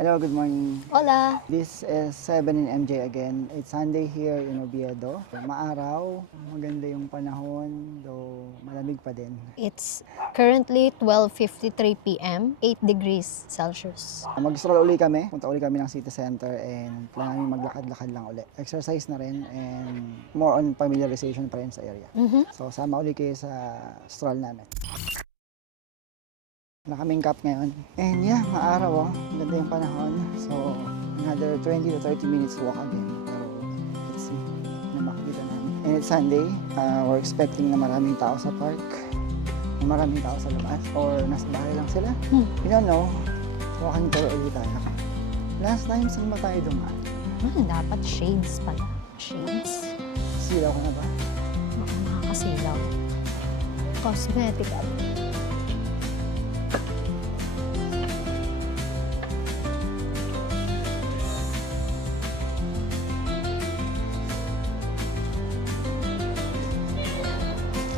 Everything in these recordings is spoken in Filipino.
Hello, good morning. Hola! This is Seven and MJ again. It's Sunday here in Oviedo. Maaraw, maganda yung panahon, though malamig pa din. It's currently 12:53 p.m., 8 degrees Celsius. Mag-stroll uli kami. Punta uli kami ng city center and plan namin maglakad-lakad lang uli. Exercise na rin and more on familiarization pa rin sa area. So, sama uli kayo sa stroll namin. Wala kaming cap ngayon. And yeah, maaraw oh. Ganda yung panahon. So, another 20 to 30 minutes walk again. Pero, let's see na makikita namin. And it's Sunday. We're expecting na maraming tao sa park. Maraming tao sa labas. Or nasa bahay lang sila. We don't know. Walking tour ulit tayo. Last time, saan ba tayo dumaan? Dapat shades pala. Shades? Silaw ka na ba? Nakakasilaw. Cosmetic.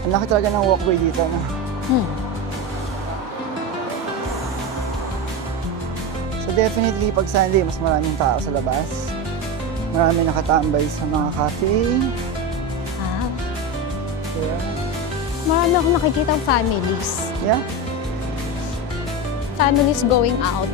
Ang laki talaga ng walkway dito, no? So definitely, pag Sunday, mas maraming tao sa labas. Marami nakatambay sa mga cafe. Yeah. Marami akong nakikitang families. Yeah? Families going out.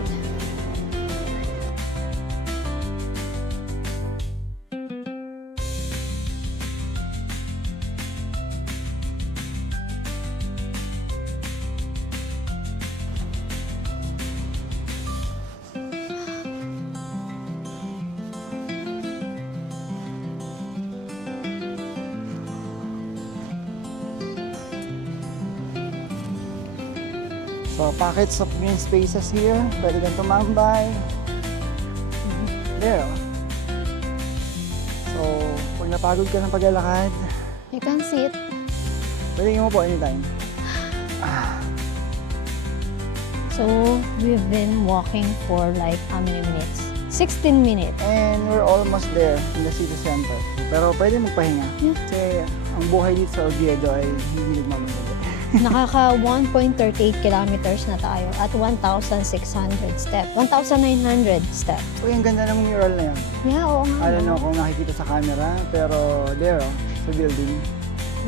So, pockets of green spaces here. Pwede kang tumambay. There, oh. So, pag napagod ka ng paglalakad, You can sit. pwede mo po anytime. So, we've been walking for like how many minutes? 16 minutes. And we're almost there in the city center. Pero pwede magpahinga. Yeah. Kasi ang buhay dito sa Oviedo ay hindi nagmamadali. Nakaka 1.38 kilometers na tayo at 1,600 steps. 1,900 steps. Uy, ang ganda ng mural na yan. Yeah, oo nga. I don't know kung nakikita sa camera, pero there, oh, sa building.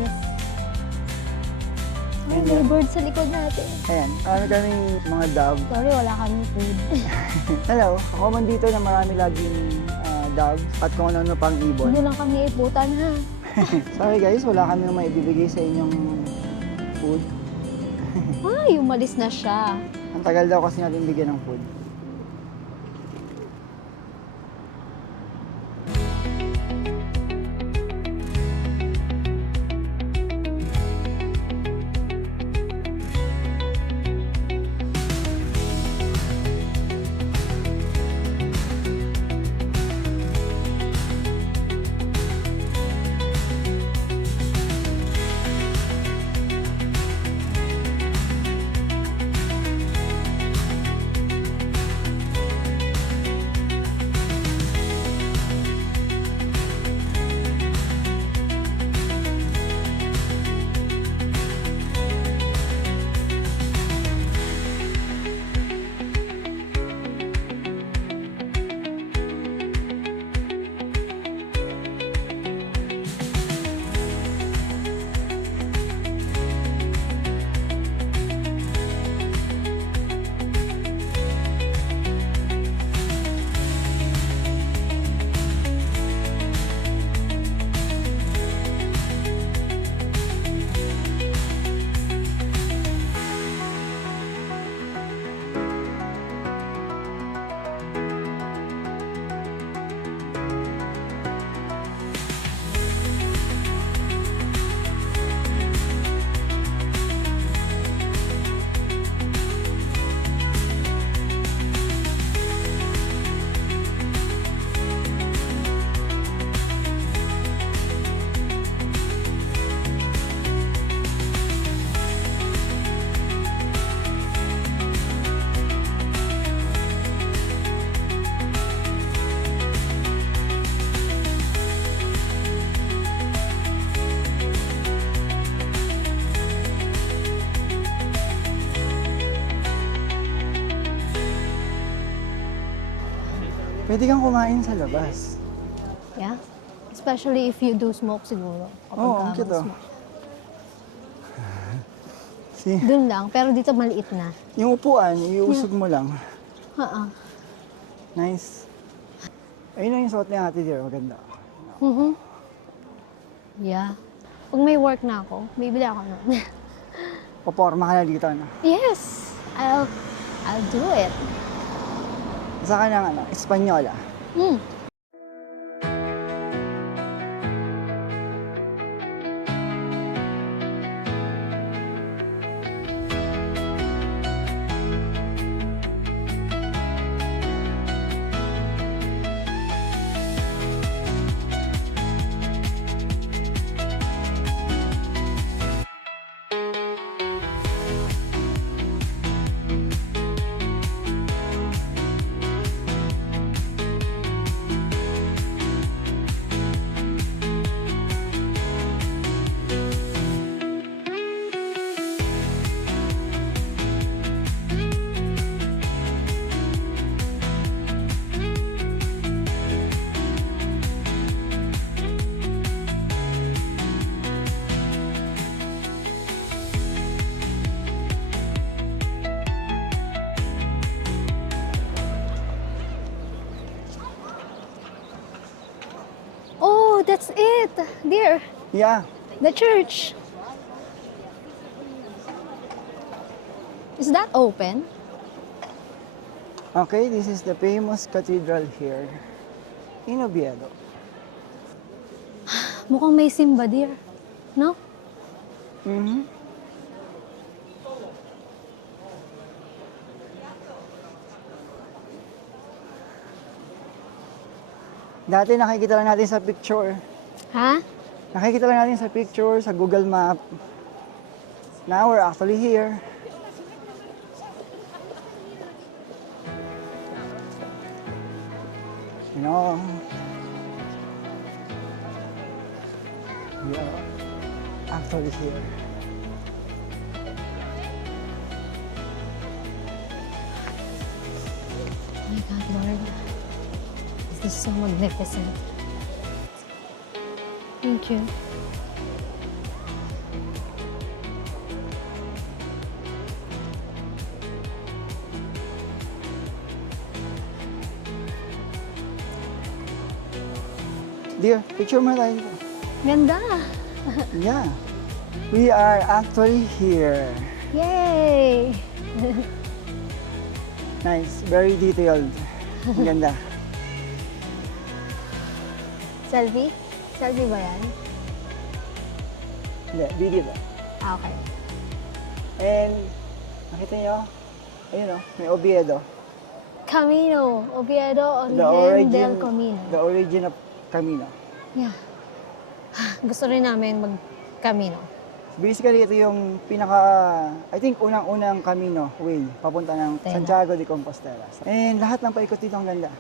Yes. Ayan, May bird sa likod natin. Ayan, marami kaming mga dove. Sorry, wala kaming food. Hello, common dito na marami laging doves at kung ano pang ibon. Hindi lang kami iputan, ha? Sorry guys, wala kami maibibigay sa inyong food. Ay, umalis na siya. Ang tagal daw kasi natin bigyan ng food. Pwede kang kumain sa labas. Yeah? Especially if you do smoke siguro. Oo, ang cute, oh. mag-smoke. See? Dun lang, pero dito maliit na. Yung upuan, iusog mo lang. Nice. Ayun lang yung suot ni ate dear. Maganda. Mhm. Yeah. Pag may work na ako, bibili ako nun. Paporma ka na dito, no? Yes! I'll do it. Isa ka ng Espanyola. Mm. Oh, that's it, dear. Yeah. The church. Is that open? Okay, this is the famous cathedral here in Oviedo. Mukhang may simba, dear. No? Mhm. Dati nakikita lang natin sa picture. Ha? Nakikita lang natin sa picture, sa Google Map. Now we're actually here. You know, we are actually here. Oh my God, Lord. This is so magnificent. Thank you. Dear, picture mo tayo dito. Ganda! Yeah. We are actually here. Yay! Nice. Very detailed. Ang ganda. Selfie? Selfie ba yan? Hindi, video ba? Ah, okay. And, nakita nyo? Ayun o, may Oviedo. Camino. Oviedo, The Origen del origin, Camino. the origin of Camino. Yeah. Gusto rin namin mag-Camino. Basically, ito yung pinaka, I think, unang-unang Camino way, papunta ng Tela. Santiago de Compostela. And lahat ng paikot dito ang ganda.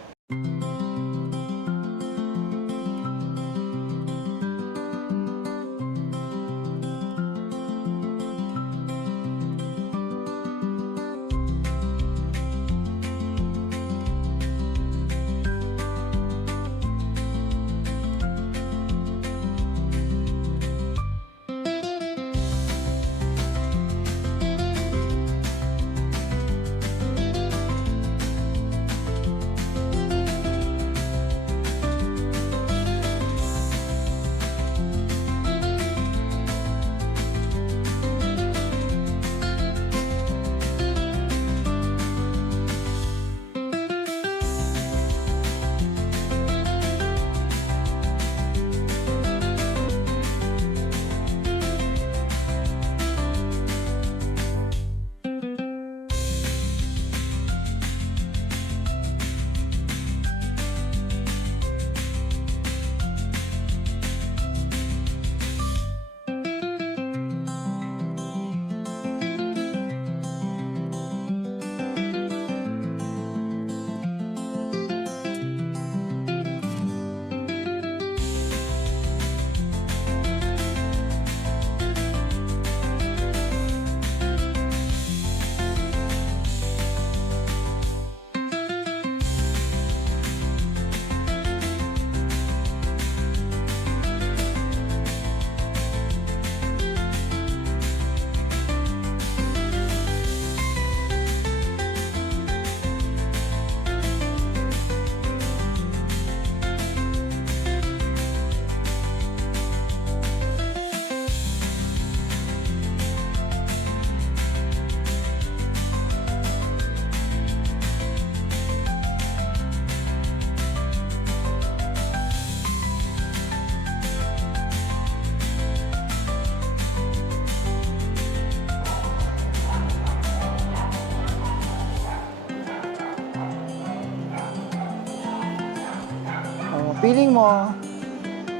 Feeling mo,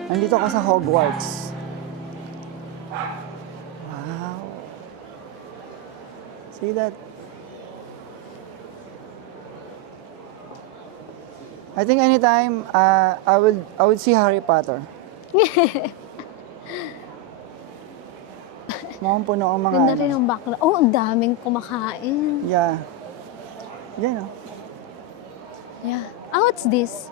nandito ka sa Hogwarts. Wow. See that? I think anytime I would see Harry Potter. Mukhang puno ang mga Ganda rin ang background. Oh, ang daming kumakain. Yeah. Yan, oh. Yeah. Ah, what's this?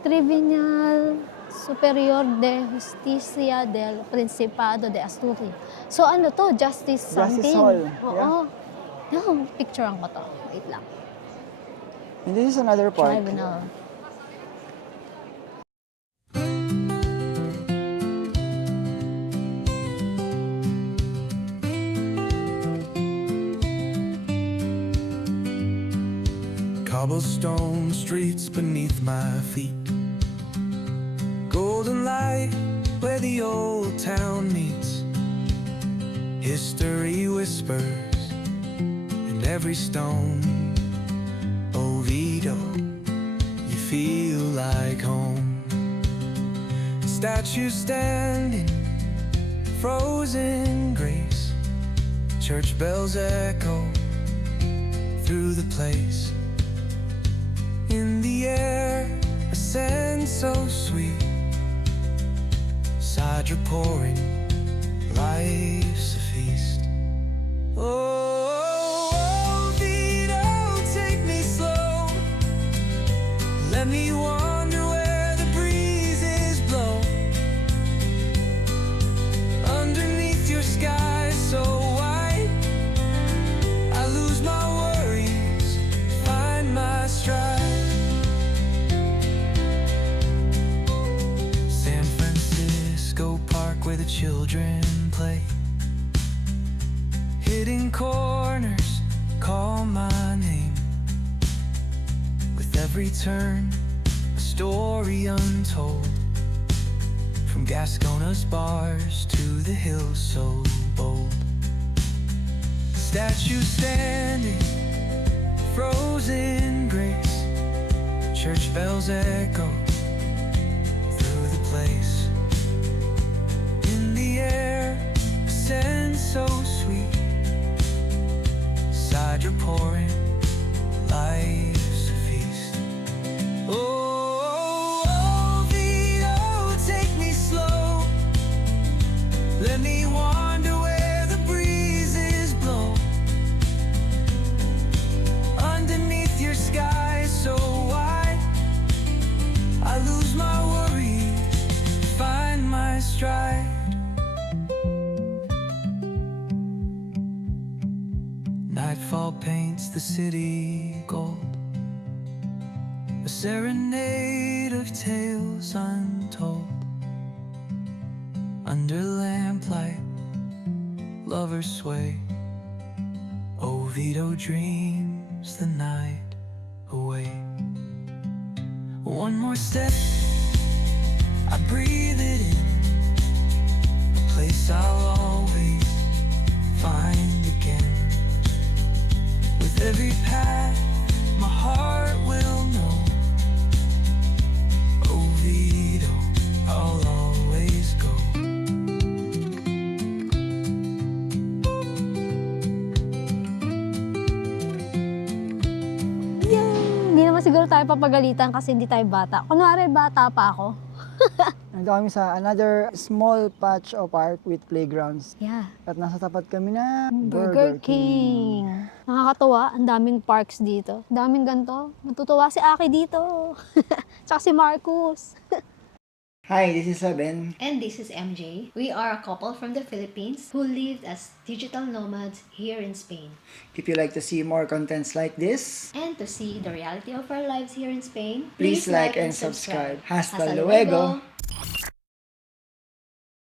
Tribunal Superior de Justicia del Principado de Asturias. So ano to? Justice something? Justice Hall. Oo. No, picturean ko to. Wait lang. And this is another park. Tribunal. Cobblestone streets beneath my feet, golden light where the old town meets. History whispers in every stone. Oviedo, you feel like home. Statues standing, frozen grace. Church bells echo through the place. In the air, a scent so sweet. Cider pouring, life's a feast. Oh, Vito, take me slow. Let me wander where the breezes blow. Underneath your sky so wide, I lose my worries, find my stride. Park where the children play. Hidden corners call my name. With every turn, a story untold. From Gascona's bars to the hills so bold. Statue standing, frozen grace. Church bells echo through the place. Air, a scent so sweet. Cider pouring, life's a feast. Oh, Vito, take me slow. Let me wander where the breezes blow. Underneath your sky so wide, I lose my worries, find my stride. Nightfall paints the city gold, a serenade of tales untold. Under lamplight, lovers sway. Oviedo dreams the night away. One more step, I breathe it in, a place I'll always find again. With every path, my heart will know. Oviedo, I'll always go. Yay! Hindi naman siguro tayo papagalitan kasi hindi tayo bata. Kunwari, bata pa ako. Nandito kami sa another small patch of park with playgrounds. Yeah. At nasa tapat kami ng Burger King. Nakakatuwa, ang daming parks dito. Daming ganito. Matutuwa si Aki dito. Tsaka si Marcus. Hi, this is Sabin. And this is MJ. We are a couple from the Philippines who lived as digital nomads here in Spain. If you like to see more contents like this, And to see the reality of our lives here in Spain, please like and subscribe. Hasta luego!